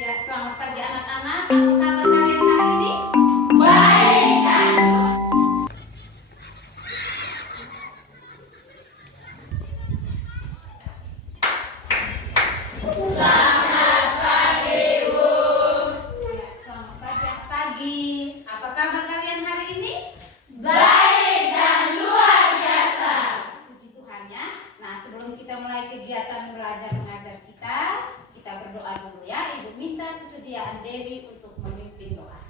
Ya, selamat pagi anak-anak. Apa kabar kalian hari ini? Baik, Kak. Selamat pagi, Bu. Ya, selamat pagi. Apa kabar kalian hari ini? Baik dan luar biasa. Puji Tuhan ya. Nah, sebelum kita mulai kegiatan belajar mengajar kita berdoa dulu ya. Ibu minta kesediaan Dewi untuk memimpin doa.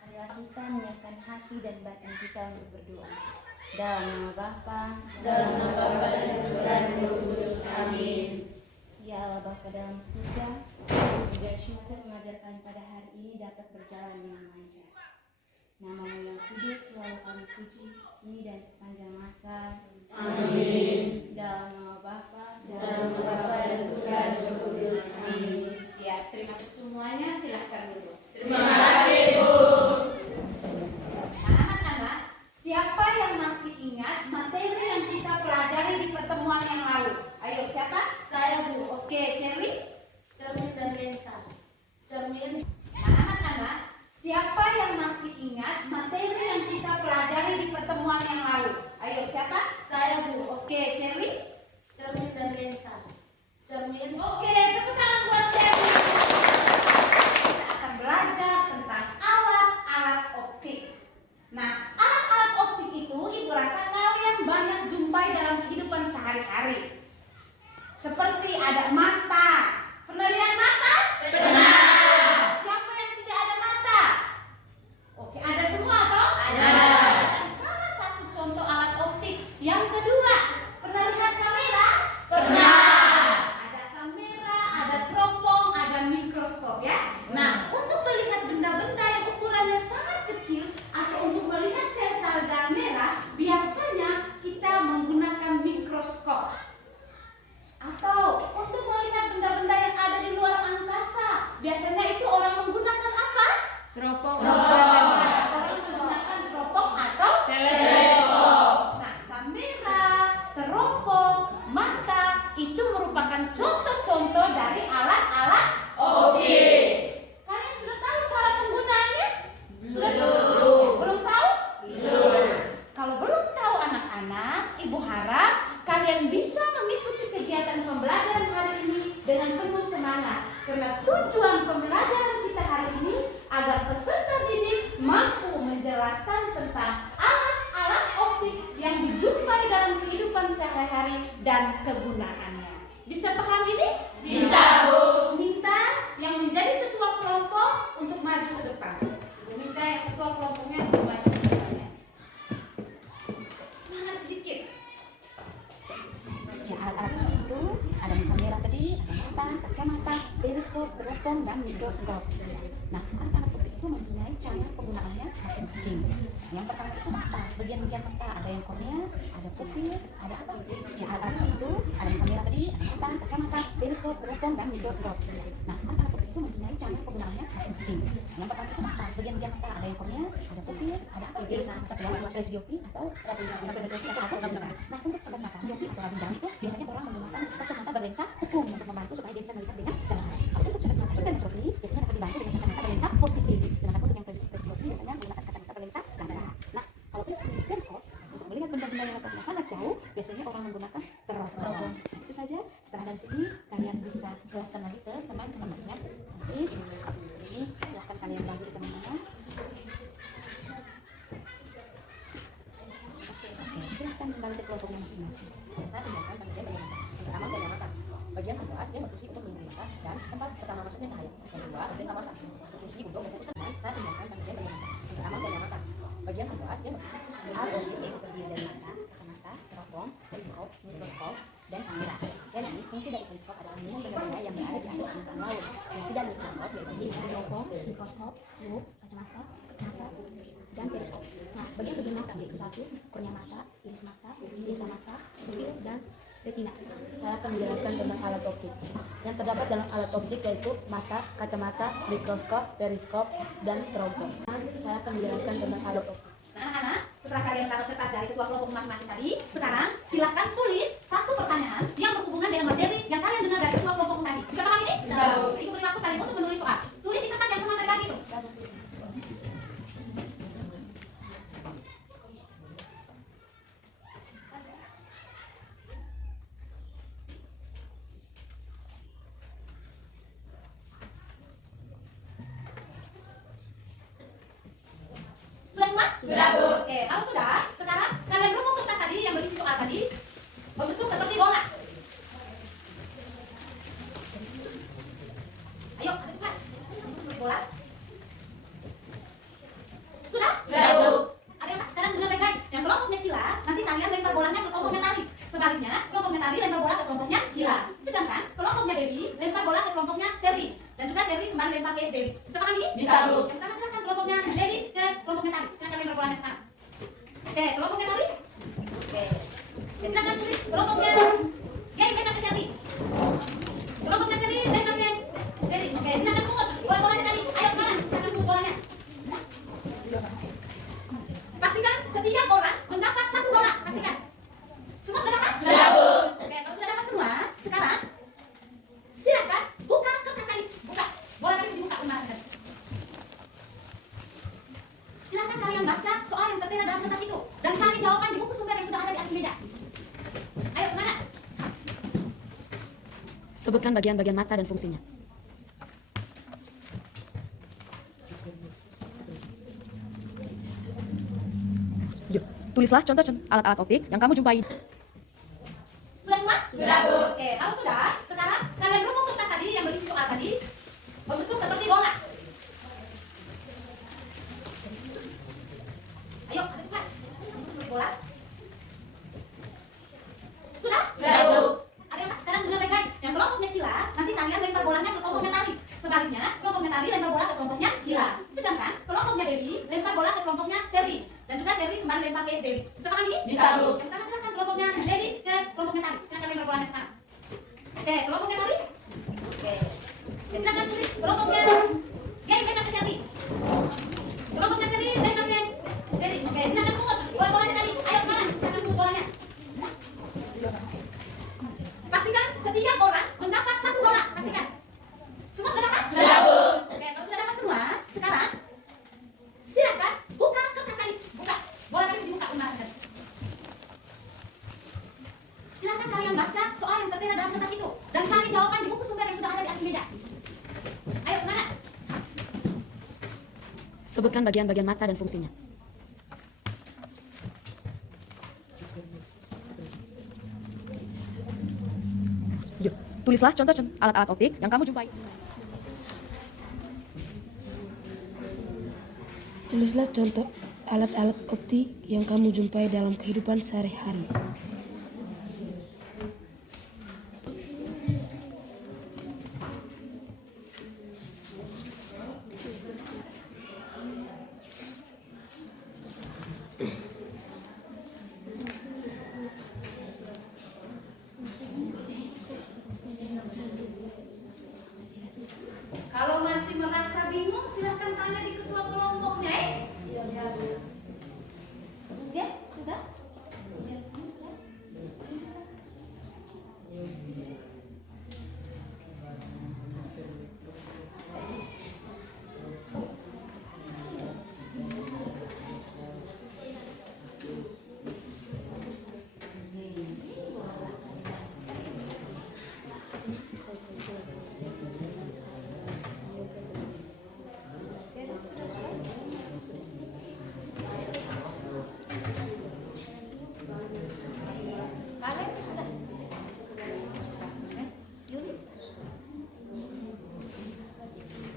Marilah kita menyiapkan hati dan batin kita untuk berdoa. Dalam nama Bapa, Dalam nama Bapa dan Putra dan Roh Kudus. Amin. Ya Allah Bapa dalam surga, kami bersyukur mengajar kami pada hari ini dapat berjalan dengan lancar. Namamu yang kudus selalu kami puji, kini dan sepanjang masa. Amin. Dalam nama Bapa, Dalam nama Bapa dan Putra dan Roh Kudus. Amin. Ya, terima kasih semuanya. Silahkan dulu. Terima kasih, Bu. Nah, anak-anak, siapa yang masih ingat materi yang kita pelajari di pertemuan yang lalu? Ayo, siapa? Saya Bu, Oke, Sherly. cermin dan lensa. Cermin, Nah, anak-anak, siapa yang masih ingat materi yang kita pelajari di pertemuan yang lalu? Ayo, siapa? saya Bu, Oke, Sherly. cermin dan lensa. Cermin, Oke, tepuk tangan buat Sherly. Kita akan belajar tentang alat-alat optik. Nah, alat-alat optik itu ibu rasa kalian banyak jumpai dalam kehidupan sehari-hari. Seperti ada mata. Pernah lihat mata? Benar. Siapa yang tidak ada mata? Oke, ada semua toh? Ada. Salah satu contoh alat optik. Yang kedua, pernah lihat kamera? Pernah. Ada kamera, ada teropong, ada mikroskop ya. Nah, untuk melihat benda-benda yang ukurannya sangat kecil atau untuk melihat sel-sel dalam merah, biasanya kita menggunakan mikroskop. Atau untuk melihat benda-benda yang ada di luar angkasa, biasanya itu orang menggunakan apa? teropong, Orang menggunakan teropong atau Teleskop. Nah, kamera, teropong, mata itu merupakan contoh-contoh dari alat-alat. Optik. Kalian sudah tahu cara penggunaannya? Sudah Belum. Belum tahu? Belum. Kalau belum tahu anak-anak, ibu harap kalian bisa mengikuti kegiatan pembelajaran hari ini dengan penuh semangat. Karena tujuan pembelajaran kita hari ini agar peserta didik mampu menjelaskan tentang alat-alat optik yang dijumpai dalam kehidupan sehari-hari dan kegunaannya. Bisa paham ini? Bisa, Bu. Minta yang menjadi ketua kelompok untuk maju ke depan. Ibu minta yang ketua kelompoknya untuk maju ke depannya. Semangat sedikit. Ya, alat-alat itu ada kamera tadi, ada mata, kacamata, periskop, teropong, dan mikroskop. Nah, alat-alat optik itu mempunyai cara penggunaannya masing-masing. Yang pertama itu mata, bagian-bagian mata ada yang kornea, ada pupil, ada apa? Ya, alat-alat itu ada kamera tadi, ada mata, kacamata, periskop, teropong, dan mikroskop. Nah, alat-alat optik itu mempunyai cara penggunaannya masing-masing. Yang pertama itu mata, bagian-bagian mata ada yang kornea, ada pupil, ada apa? Ada presbiopi atau Nah, untuk catat mata, biopi atau abang jalan itu biasanya orang menggunakan kacamata berlensa cekung untuk membantu supaya dia bisa melihat dengan jelas. Kalau untuk catat mata dan biopi biasanya dapat dibantu dengan kacamata berlensa posisi. Sedangkan untuk yang presbiopi biasanya menggunakan kacamata berlensa kamera. Nah, kalau periskop untuk melihat benda-benda yang letaknya sangat jauh, biasanya orang menggunakan teropong. Itu saja. Setelah dari sini kalian bisa jelaskan lagi ke teman-temannya. Jadi silahkan kalian bagi teman-teman. Silahkan kembali ke kelompoknya masing-masing. Saya menjelaskan bagian bagaimana. Yang pertama bagian mata. Bagian kedua dia berfungsi untuk melindungi mata dan tempat pertama masuknya cahaya. Yang kedua bagian sama mata. Berfungsi untuk memfokuskan baik. Saya menjelaskan bagian bagaimana. Yang pertama bagian mata. Bagian kedua dia berfungsi untuk alat optik yang terdiri dari mata, kacamata, teropong, periskop, mikroskop, dan kamera. Jadi fungsi dari periskop adalah melihat benda-benda yang berada di atas permukaan laut. Fungsi dari mikroskop yaitu teropong, mikroskop, lup, kacamata, dan periskop. Nah, bagian mata yaitu satu, kornea mata, iris mata, lensa mata, pupil, dan retina. Saya akan menjelaskan tentang alat optik. Yang terdapat dalam alat optik yaitu mata, kacamata, mikroskop, periskop, dan teropong. Saya akan menjelaskan tentang alat optik. Nah, anak-anak, setelah kalian taruh kertas dari ketua kelompok masing-masing tadi, sekarang silakan tulis satu pertanyaan yang berhubungan dengan materi yang kalian dengar dari ketua kelompok tadi. Bisa paham ini? Bisa. Itu kalau sudah, sekarang kalian rumput kertas tadi yang berisi soal tadi berbentuk seperti bola. Ayo, agak cepat. Seperti bola. Sudah? Sudah, Bu. Ada yang sekarang dengar baik-baik. Yang kelompoknya Cila, nanti kalian lempar bolanya ke kelompoknya Tari. Sebaliknya, kelompoknya Tari lempar bola ke kelompoknya Cila. Sedangkan kelompoknya Dewi lempar bola ke kelompoknya Serdi. Dan juga Serdi kembali lempar ke Dewi. Bisa paham ini? Bisa, Bu. Yang pertama silakan kelompoknya Dewi ke kelompoknya Tari. Silakan lempar bolanya ke sana. Oke, kelompoknya Tari. Oke. Oke, silakan pilih kelompoknya Dewi lempar ke Serdi. Kelompoknya Serdi lempar ke Dewi. Oke, silakan pungut bola-bolanya tadi. Ayo semangat, silakan pungut bolanya. Pastikan setiap orang mendapat satu bola. Pastikan. Semua sudah dapat? Sudah, Bu. Oke, kalau sudah dapat semua, sekarang silakan buka kertas tadi. Buka. Bola tadi dibuka undangan tadi. Silakan kalian baca soal yang tertera dalam kertas itu dan cari jawaban di buku sumber yang sudah ada di atas meja. Ayo semangat. Sebutkan bagian-bagian mata dan fungsinya. Yuk, tulislah contoh alat-alat optik yang kamu jumpai. Sudah semua? Sudah, Bu. Oke, kalau sudah, sekarang kalian rumput kertas tadi yang berisi soal tadi berbentuk seperti bola. Ayo, agak cepat. Seperti bola. Sudah? Sudah, Bu. Ada yang sekarang dengar baik-baik. Yang kelompoknya Cila, nanti kalian lempar bolanya ke kelompoknya Tari. Sebaliknya, kelompoknya Tari lempar bola ke kelompoknya Cila. Sedangkan kelompoknya Dewi lempar bola ke kelompoknya Serdi. Dan juga Serdi kembali lempar ke Dewi. Bisa paham ini? Bisa, Bu. Yang pertama silakan kelompoknya Dewi ke kelompoknya Tari. Silakan lempar bolanya ke sana. Oke, kelompoknya Tari. Oke. Oke, silakan pilih kelompoknya Dewi lempar ke Serdi. Kelompoknya Serdi lempar ke Dewi. Oke, silakan pungut bola-bolanya tadi. Ayo semangat, silakan pungut bolanya. Pastikan setiap orang mendapat satu bola. Pastikan. Semua sudah dapat? Sudah, Bu. Oke, kalau sudah dapat semua, sekarang silakan buka kertas tadi. Buka. Bola tadi dibuka undangan tadi. Silakan kalian baca soal yang tertera dalam kertas itu dan cari jawaban di buku sumber yang sudah ada di atas meja. Ayo semangat. Sebutkan bagian-bagian mata dan fungsinya. Yuk, tulislah contoh alat-alat optik yang kamu jumpai. Tulislah contoh alat-alat optik yang kamu jumpai dalam kehidupan sehari-hari. Kalau masih merasa bingung, silahkan tanya di ketua kelompoknya. Ya, sudah. Kalian sudah.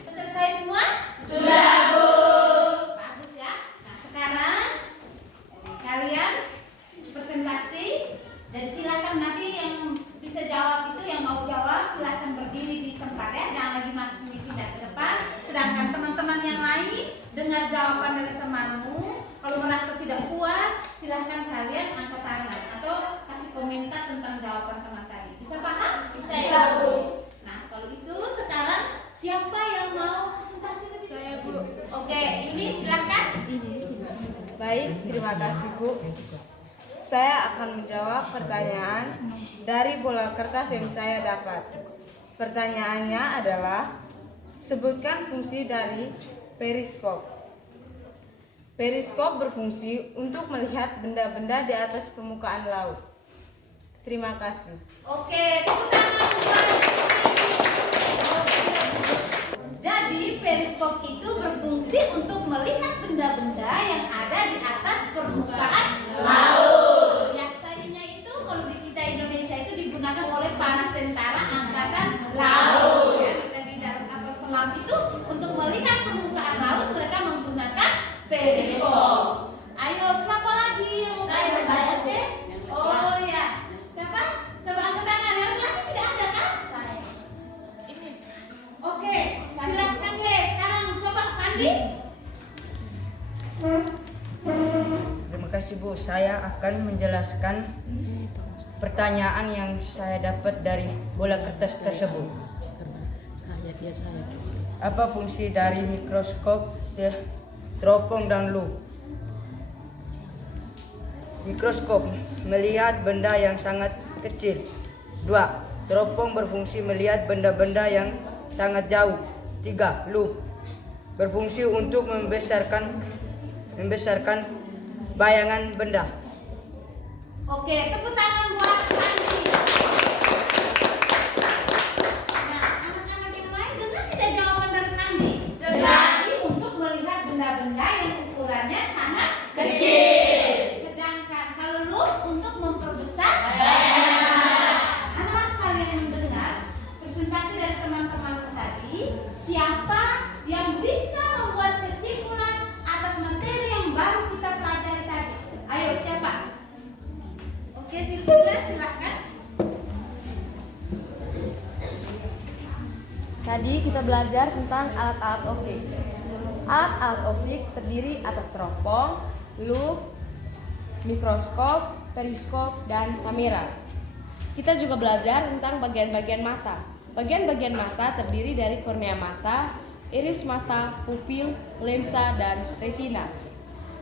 Selesai semua? Sudah, Bu. Bagus ya. Nah sekarang kalian presentasi dan silakan nanti yang bisa jawab itu yang mau jawab silakan berdiri di tempat ya, jangan lagi masuk pindah ke depan. Sedangkan teman-teman yang lain dengar jawaban dari temanmu, kalau merasa tidak puas silahkan kalian angkat tangan atau kasih komentar tentang jawaban teman tadi. Bisa paham? Bisa, Bu. Nah kalau itu sekarang siapa yang mau presentasi? Saya, Bu. Oke, ini silahkan. Baik, terima kasih Bu. Saya akan menjawab pertanyaan dari bola kertas yang saya dapat. Pertanyaannya adalah, sebutkan fungsi dari periskop. Periskop berfungsi untuk melihat benda-benda di atas permukaan laut. Terima kasih. Oke, tepuk tangan buat. Jadi periskop itu berfungsi untuk melihat benda benda-benda yang ada di atas permukaan laut. Biasanya itu kalau di kita Indonesia itu digunakan oleh para tentara angkatan laut. Ya, mereka di dalam kapal selam itu untuk melihat permukaan laut mereka menggunakan periskop. Ayo, siapa lagi yang mau Saya. Oke? Oh ya, siapa? Coba angkat tangan. Yang laki tidak ada kan? Saya. Oke, silakan deh. Sekarang coba Fandi. Terima kasih Bu, saya akan menjelaskan pertanyaan yang saya dapat dari bola kertas tersebut. Apa fungsi dari mikroskop, teropong dan lup? Mikroskop melihat benda yang sangat kecil. 2. Teropong berfungsi melihat benda-benda yang sangat jauh. 3. Lup berfungsi untuk membesarkan bayangan benda. Oke, tepuk tangan buat Fandi. Nah, anak-anak yang lain dengar tidak jawaban dari Fandi? Jadi untuk melihat benda-benda yang ukurannya sangat kecil. Sedangkan kalau lup untuk memperbesar bayangan. Anak kalian mendengar presentasi dari teman-teman tadi, siapa yang bisa membuat kesimpulan atas materi yang baru kita pelajari tadi? Ayo, siapa? Oke, Silvina, silakan. Tadi kita belajar tentang alat-alat optik. Alat-alat optik terdiri atas teropong, lup, mikroskop, periskop, dan kamera. Kita juga belajar tentang bagian-bagian mata. Bagian-bagian mata terdiri dari kornea mata, iris mata, pupil, lensa, dan retina.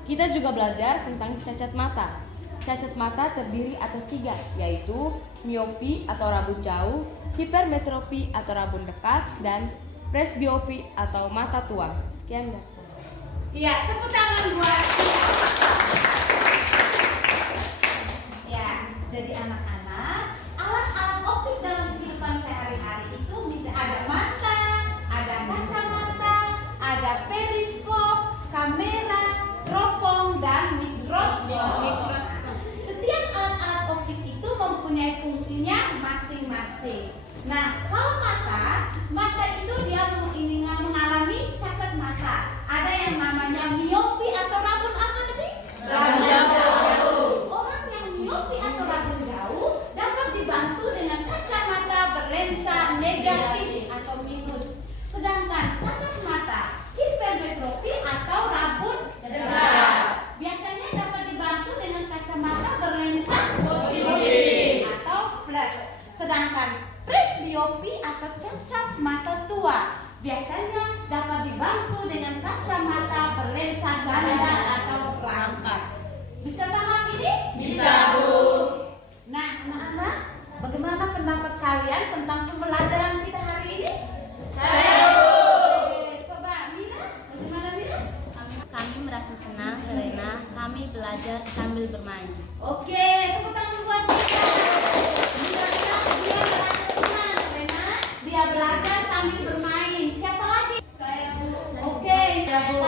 Kita juga belajar tentang cacat mata. Cacat mata terdiri atas 3, yaitu miopi atau rabun jauh, hipermetropi atau rabun dekat, dan presbiopi atau mata tua. Sekian guys. Iya, tepuk tangan buat ya. Jadi anak-anak, alat-alat optik dalam kehidupan sehari-hari itu bisa ada mata, ada kacamata, ada periskop, kamera, teropong, dan mikroskop. Setiap alat-alat optik itu mempunyai fungsinya masing-masing. Nah, kalau mata itu dia mengalami cacat mata. Ada yang namanya miopi atau rabun apa tadi? Rabun jauh. Orang yang miopi atau rabun jauh dapat dibantu dengan kacamata berlensa negatif atau minus. Sedangkan cacat mata hipermetropi atau rabun dekat biasanya dapat dibantu dengan kacamata berlensa positif atau plus. Sedangkan presbiopi atau cacat mata tua biasanya dapat dibantu dengan kacamata berlensa ganda atau rangkap. Bisa paham ini? Bisa, Bu. Nah, anak-anak, bagaimana pendapat kalian tentang pembelajaran kita hari ini? Saya, Bu. Oke, coba Mira, bagaimana Mira? Kami merasa senang karena kami belajar sambil bermain. Oke, tepuk tangan buat Mira. Mira bilang dia merasa senang karena dia belajar sambil bermain. Siapa lagi? Saya, Bu. Oke, ya Bu.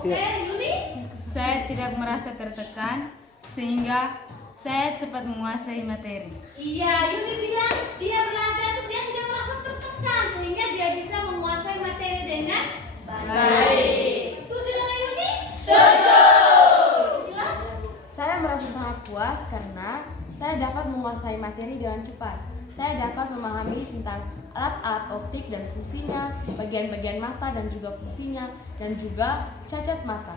Oke, Yuni? Saya tidak merasa tertekan sehingga saya cepat menguasai materi. Iya, Yuni bilang dia belajar dia tidak merasa tertekan sehingga dia bisa menguasai materi dengan baik. Setuju dengan Yuni? Setuju. Sila? Saya merasa sangat puas karena saya dapat menguasai materi dengan cepat. Saya dapat memahami tentang alat-alat optik dan fungsinya, bagian-bagian mata dan juga fungsinya, dan juga cacat mata.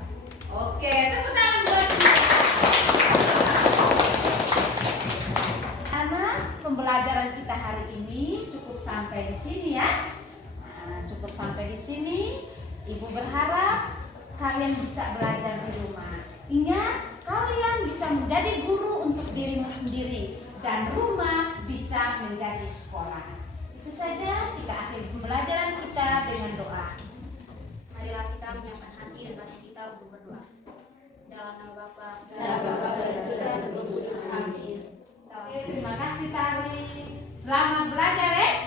Oke, tepuk tangan buat Mira. Anak, pembelajaran kita hari ini cukup sampai di sini ya. Nah, cukup sampai di sini. Ibu berharap kalian bisa belajar di rumah. Ingat, kalian bisa menjadi guru untuk dirimu sendiri dan rumah bisa menjadi sekolah. Itu saja, kita akhiri pembelajaran kita dengan doa. Marilah kita menyiapkan hati dan batin kita untuk berdoa. Dalam nama Bapa, Amin. Oke, terima kasih Tari. Selamat belajar ya.